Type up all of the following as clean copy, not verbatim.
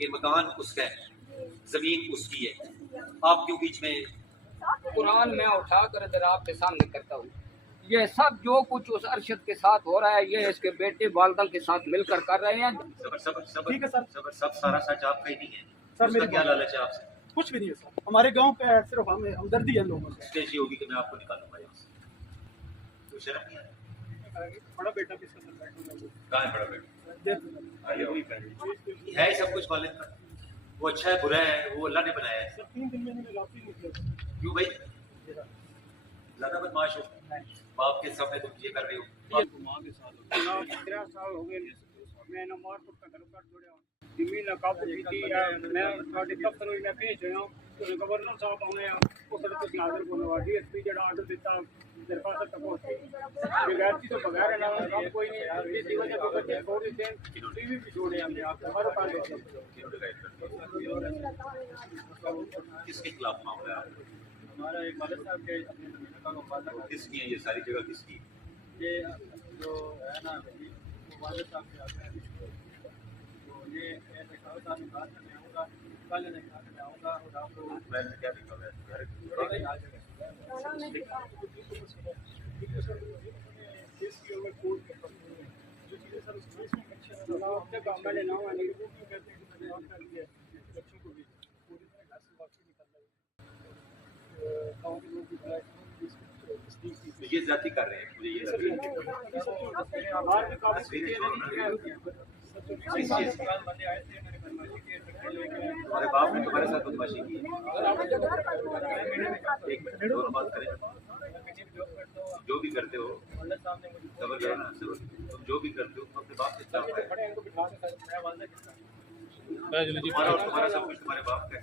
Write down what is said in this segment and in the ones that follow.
یہ مکان اس کا ہے، زمین اس کی ہے، آپ کیوں بیچ میں؟ قرآن میں اٹھا کر ادھر آپ کے سامنے کرتا ہوں، یہ سب جو کچھ اس ارشد کے ساتھ ہو رہا ہے یہ اس کے بیٹے والدہ کے ساتھ مل کر کر رہے ہیں۔ صبر صبر صبر ٹھیک ہے سر۔ صبر، سب سارا سچ آپ کا ہی نہیں ہے سر اس کا میری کیا بات- لالچ ہے آپ سے؟ کچھ بھی نہیں ہے سر، ہمارے گاؤں پہ ہے، صرف ہمیں ہمدردی ہے لوگوں سے۔ اسٹیج یہ ہوگی کہ میں آپ کو نکالوں گا یہاں سے، تو شرم نہیں آئی؟ بڑا بیٹا کس کا سر بیٹھا ہے؟ کہاں ہے بڑا بیٹا؟ دیکھ لو۔ آئیے وہی پہلے ہے سب کچھ والد کا، وہ اچھا ہے برا ہے وہ اللہ نے بنایا ہے۔ سر 3 دن میں انہوں نے رابطی نہیں کیا۔ کیوں بھائی زیادہ بدماش ہو، باپ کے سامنے تم یہ کر رہے ہو؟ ماں کے ساتھ 13 سال ہو گئے میں نہ مار پٹ کا گھر کٹ جوڑیا زمین قابو کیتی ہے، میں تھوڑے دفتر میں بھیج رہا ہوں، گورنر صاحب آنے اس وقت ناظر کو ڈی ایس پی جڑا آرڈر دیتا درخواست تک پہنچی بغیر چیز تو بغیر نہ کام کوئی نہیں، اسی وجہ سے بچے چھوڑ دیتے ہیں، ٹی وی بھی چھوڑے ہم نے آپ کو ہر کام دیتے کس کے خلاف معاملہ ہے آپ؟ ہمارا ایک والد صاحب کے اپنے زمینوں کا مفادہ کس کی ہے یہ ساری جگہ کس کی؟ یہ جو ہے نا وہ والد صاحب کے آتے ہیں، تو یہ ایسے کہا صاحب نے کہا کہ میں آؤں گا، کل نے کہا کہ میں آؤں گا اور آپ کو میں نے کیا لکھا ہوا ہے؟ یہ ذاتی کر رہے ہیں مجھے یہ لگ تمہارے باپ نے تمہارے ساتھ بدماشی کی ہے؟ ایک منٹ دونوں بات کریں، جو بھی کرتے ہو صبر کرو نا، صبر، تم جو بھی کرتے ہو تم اپنے باپ سے چاہتا ہے، تمہارا اور تمہارا سب کچھ تمہارے باپ کا ہے،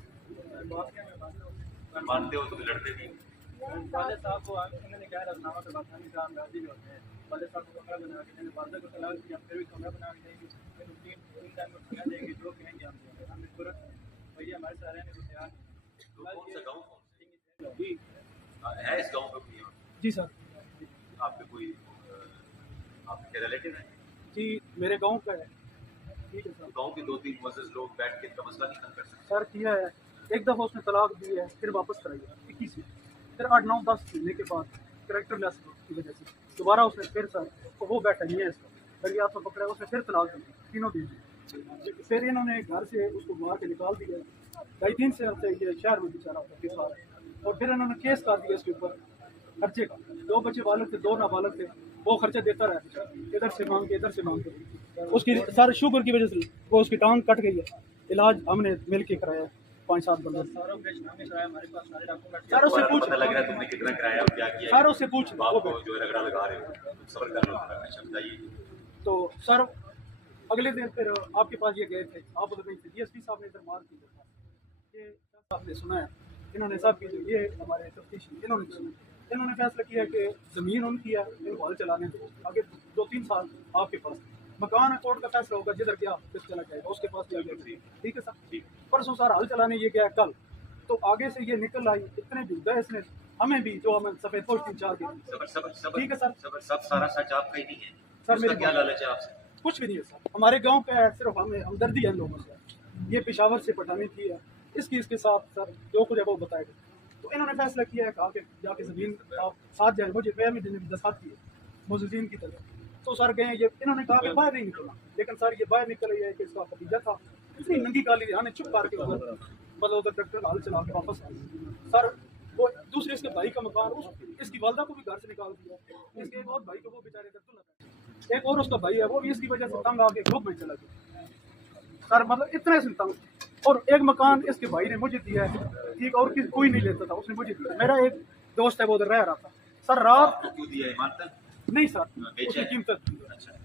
مانتے ہو تم لڑتے بھی والد صاحب کو انہوں نے کیا رضنامہ سے بات نہیں کہا راضی بھی ہوتے ہیں، والد صاحب کو کمرہ بنا کے دیں گے، والدہ کو طلاق دیا پھر بھی کمرہ بنا کے دیں گے، پھر 3 ٹائم کو کھانا دیں گے، جو کہیں گے ہم دیں گے، ہمیں ضرورت ہے بھائی ہمارے سارے رہنے کو تیار نہیں۔ تو کون سا گاؤں کون سا ہے اس گاؤں پہ کوئی اور؟ جی سر، آپ کے کوئی آپ کے ریلیٹیو ہیں؟ جی میرے گاؤں کا ہے۔ ٹھیک ہے سر، گاؤں کے 2-3 معزز لوگ بیٹھ کے ان کا مسئلہ نہیں حل کر سکتے؟ سر کیا ہے، ایک دفعہ اس نے طلاق دی ہے، پھر واپس کرائی ہے 21 میں، پھر 8-9-10 مہینے کے بعد کریکٹر لیس کی وجہ سے دوبارہ اس نے پھر سر تو وہ بیٹھا نہیں ہے اس کا دریافت کو پکڑا، اس نے پھر طلاق دی 3 دن، پھر انہوں نے گھر سے اس کو باہر کے نکال دیا 2.5-3 سال سے یہ شہر میں بیچارہ ہوتا ہے سارا، اور پھر انہوں نے کیس کر دیا اس کے اوپر خرچے کا، 2 بچے بالغ تھے 2 نابالغ تھے، وہ خرچہ دیتا رہا ادھر سے مانگ کے ادھر سے مانگ کے، اس کی سر شوگر کی وجہ سے وہ اس کی ٹانگ کٹ گئی ہے، علاج ہم نے مل کے کرایا 5-7 بندے، سر اس سے پوچھ پتہ لگ رہا ہے تم نے کتنا کرایا اور کیا کیا؟ سر اس سے پوچھ باپ کو جو رگڑا لگا رہے ہو، تم صبر کر لو ذرا، اچھا بتائیے۔ تو سر اگلے دن پھر آپ کے پاس یہ گئے تھے، آپ ادھر نہیں تھے، ڈی ایس پی صاحب نے ادھر مار کی یہ آپ نے سنا ہے، انہوں نے صاحب کی جو یہ ہمارے تفتیش انہوں نے فیصلہ کیا کہ زمین ان کی ہے، ان کو حل چلانے دو، آگے 2-3 سال آپ کے پاس مکان ہے، کورٹ کا فیصلہ ہوگا جدھر گیا پھر چلا جائے گا، اس کے پاس چلا جائے گا، ٹھیک ہے سر۔ پرسوں سر حل چلانے یہ گیا کل، تو آگے سے یہ نکل آئی اتنے بھی اس نے ہمیں بھی جو ہمیں سفید پوش 3-4 دن، صبر صبر صبر، ٹھیک ہے سر۔ صبر، سب سارا سچ آپ کا ہی نہیں ہے سر اس کا میری کیا بات- لالچ ہے آپ سے؟ کچھ بھی نہیں ہے سر، ہمارے گاؤں پہ ہے، صرف ہمیں ہمدردی ہے لوگوں سے، یہ پشاور سے پٹھانی کی ہے، اس کی اس کے ساتھ سر جو کچھ ہے وہ بتائے گا، تو انہوں نے فیصلہ کیا ہے کہا کہ جا کے زمین آپ ساتھ جائیں، مجھے فہمی دینے کی دستخط کی ہے مزدین کی طرف، تو سر گئے یہ انہوں نے کہا کہ باہر نہیں نکلنا، لیکن سر یہ باہر نکل رہی ہے کہ اس کا بھتیجا تھا، اتنی ننگی گالی ہمیں چپ کر کے مطلب ادھر ٹریکٹر حل چلا کے واپس آئے سر، وہ دوسرے اس کے بھائی کا مکان اس کی والدہ کو بھی گھر سے نکال دیا، اس کے ایک اور بھائی کو وہ بیچارے ایک اور اس کا بھائی ہے وہ بھی اس کی وجہ سے تنگ آ کے گروپ میں چلا گیا سر، مطلب اتنے سے تنگ، اور ایک مکان اس کے بھائی نے مجھے دیا ہے، ٹھیک، اور کوئی نہیں لیتا تھا، اس نے مجھے دیا، میرا ایک دوست ہے وہ ادھر رہ رہا تھا سر، رات کو کیوں دیا ہے مانتا؟ نہیں سر اس کی قیمت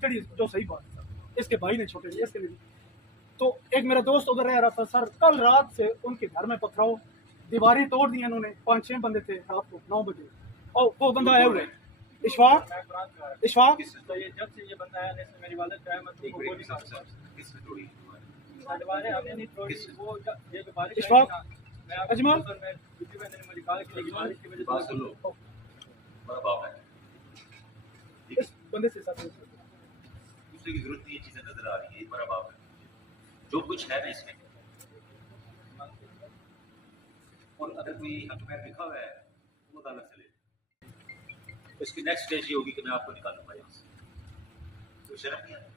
چڑی جو صحیح بات ہے سر، اس کے بھائی نے چھوٹے اس کے لیے، تو ایک میرا دوست ادھر رہ رہا تھا سر، کل رات سے ان کے گھر میں پتھراؤ دیواری توڑ دی انہوں نے، 5-6 بندے تھے رات کو 9 بجے، اور وہ بندہ آیا ہوئے اشفاق جب سے یہ بندہ ہے میری والد کا کس نے توڑی؟ اشفاق اجمل بات سن لو، بڑا باپ ہے، اس بندے سے ساتھ دوسرے کی ضرورت نہیں، یہ چیزیں نظر آ رہی ہے، یہ بڑا باپ ہے، جو کچھ ہے نا اس میں اور اگر کوئی حق میں لکھا ہوا ہے وہ عدالت سے لے لیں. تو اس کی نیکسٹ اسٹیج یہ ہوگی کہ میں آپ کو نکالوں گا یہاں سے. تو شرم نہیں آتی.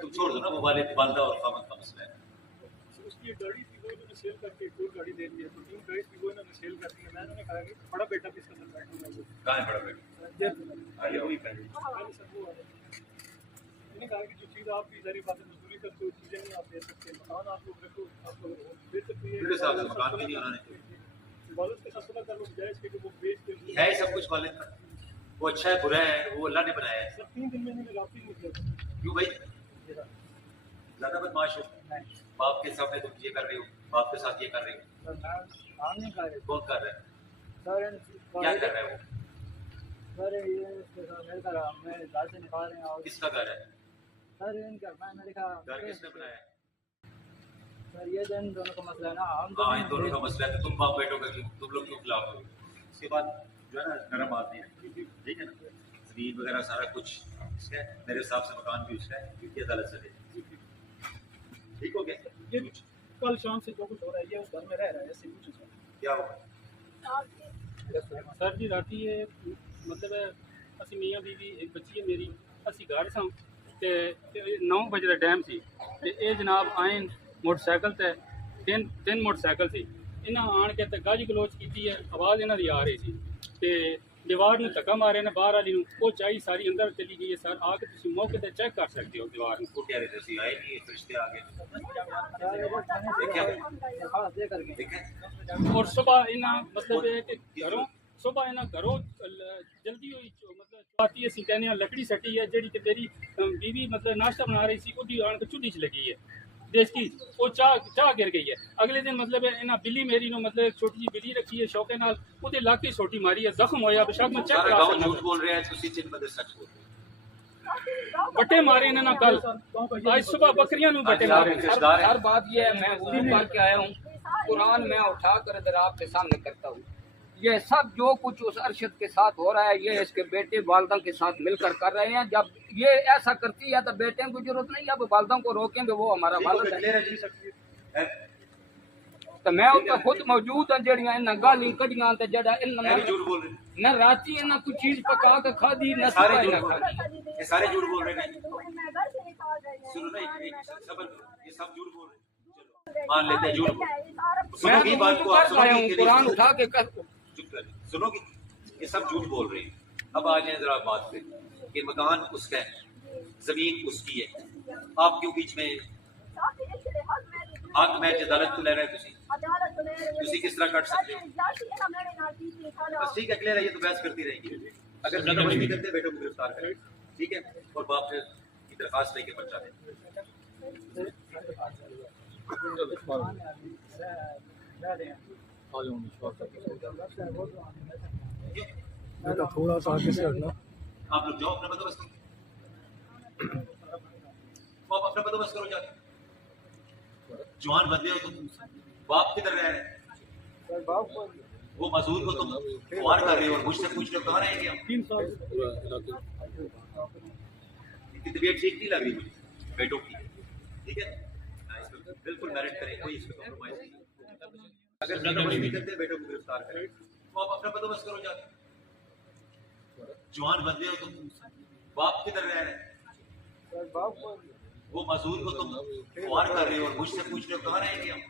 تم چھوڑ دو نا وہ والدہ اور خامد کا مسئلہ ہے. اس کی گاڑی تھی وہ انہوں نے سیل کر کے ایک اور گاڑی دے دی ہے. تو 3 گاڑی تھی وہ انہوں نے سیل کر دی ہے. میں نے کہا کہ بڑا بیٹا کس کا بیٹھا ہے. کہاں ہے بڑا بیٹا؟ آئیے وہی پہلے. میں نے کہا کہ جو چیز آپ کی ظاہری بات ہے مزدوری کرتے ہو چیزیں نہیں آپ دے سکتے. مکان آپ لوگ رکھو آپ لوگ دے سکتے ہیں. میرے حساب سے مکان بھی نہیں انہوں نے. والد کے ساتھ صلاح کر لو بجائے اس کے کہ وہ بیچ کے ہے سب کچھ والد کا. وہ اچھا ہے برا ہے وہ اللہ نے بنایا ہے. سب 3 دن میں انہوں نے رابطے نہیں کیا. کیوں بھائی زیادہ بدماش ہو. باپ کے سامنے تم یہ کر رہے ہو باپ کے ساتھ یہ کر رہے ہو. کون کر رہا ہے کیا کر رہا ہے وہ؟ کس کا گھر ہے؟ گھر کس نے بنایا ہے؟ ان دونوں کا مسئلہ ہے نا. ہاں ان دونوں کا مسئلہ ہے. تو تم باپ بیٹو کا تم لوگ کیوں خلاف ہو؟ اس کے بعد جو ہے نا نرم آدمی ہے ٹھیک ہے نا. زمین وغیرہ سارا کچھ اس کا ہے. میرے حساب سے مکان بھی اس کا ہے کیونکہ عدالت سے لے. ٹھیک ہو گیا. یہ کل شام سے جو کچھ ہو رہا ہے یہ اس گھر میں رہ رہا ہے ایسے کچھ کیا ہوگا؟ سر جی راتی ہے مطلب اسی میاں بیوی ایک بچی ہے میری اسی گھر ساں تے 9 بجے کا ٹائم سی تے اے جناب آئیں موٹر سائیکل تے تین موٹر سائیکل سی. انہاں آن کے تے گالی گلوچ کیتی ہے. آواز انہاں دی آ رہی سی تے دیوار نوں دھکا مارے نے باہر والی نوں. وہ چائی ساری اندر چلی گئی ہے. سر آ کے تسی موقع تے چیک کر سکتے ہو دیوار نوں. وہ کہہ رہے تھے اسی آئے نہیں فرشتے آ گئے. دیکھیں اور صبح انہاں مطلب ہے کہ گھروں صبح انہاں گھروں جلدی ہوئی مطلب آتی ہے کہنے ہیں لکڑی سٹی ہے جیڑی کہ تیری بیوی مطلب ناشتہ بنا رہی سی وہ آن کے چولھی چ لگی ہے دیش کی وہ چاہ گر گئی ہے. اگلے دن مطلب انہاں بلی میری نو مطلب ایک چھوٹی جی بلی رکھی ہے شوقے نال وہ لاکے سوٹی ماری ہے زخم ہویا بشاک میں چیک سارا کرا گاؤں سکتا جھوٹ بول رہے ہیں تسی چن بدے سچ بول رہے ہیں. بٹے مارے انہوں نے کل آج صبح بکریاں نو بٹے مارے. ہر بات یہ ہے میں وضو کر کے آیا ہوں. قرآن میں اٹھا کر ادھر آپ کے سامنے کرتا ہوں. یہ سب جو کچھ اس ارشد کے ساتھ ہو رہا ہے یہ اس کے بیٹے والدہ کے ساتھ مل کر رہے ہیں. جب یہ ایسا کرتی ہے تو بیٹے کو ضرورت نہیں ہے. اب والدہ کو روکیں گے وہ ہمارا والد ہے. تو میں اتنا خود موجود ہوں جڑیاں انہاں گالیاں کڈیاں تے جڑا انہاں جھوٹ بول رہے ہیں. نہ راتی انہاں کوئی چیز پکا کے کھادی نہ سارے صبح جھوٹ نہ بول رہے کھادی. ہیں. یہ سارے جھوٹ بول رہے ہیں. سنو نا ایک صبر کرو. یہ سب جھوٹ بول رہے ہیں. مان لیتے ہیں جھوٹ بول رہے ہیں. میں سنو گی بات وضو کو آپ کر سنو آیا گی ہوں کہ قرآن نہیں؟ اٹھا کے چپ کر سنو گی. یہ سب جھوٹ بول رہے ہیں. اب آ جائیں ذرا بات پہ کہ مکان اس کا ہے زمین اس کی ہے. آپ کیوں بیچ میں حق میں عدالت تو لے رہے ہیں. تسی کس طرح کٹ سکتے ہو؟ بس ٹھیک ہے کلیئر ہے. یہ تو بحث کرتی رہیں گی. اگر زیادہ مشکل کرتے بیٹوں کو گرفتار کریں ٹھیک ہے اور باپ کی درخواست لے کے پرچہ دیں. تھوڑا سا آگے سے ہٹنا. آپ لوگ جاؤ اپنا بندوبست کرو. آپ اپنا بندوبست کرو جا کے. جوان بندے ہو تم. باپ کدھر رہ رہے ہیں؟ وہ مزدور کو تم خوار کر رہے ہو اور مجھ سے پوچھ رہے ہو کہاں رہیں گے ہم. 3 سال ان کی طبیعت ٹھیک نہیں لگ رہی مجھے بیٹوں کی. ٹھیک ہے بالکل میرٹ کریں کوئی اس میں کمپرومائز نہیں. اگر زیادہ مشکل کرتے بیٹوں کو گرفتار کریں تو آپ اپنا بندوبست کرو جا کے. جوان بندے ہو تم. باپ کدھر رہ رہے ہیں؟ وہ مزدور کو تم خوار کر رہے ہو اور مجھ سے پوچھ رہے ہو کہاں رہیں گے ہم.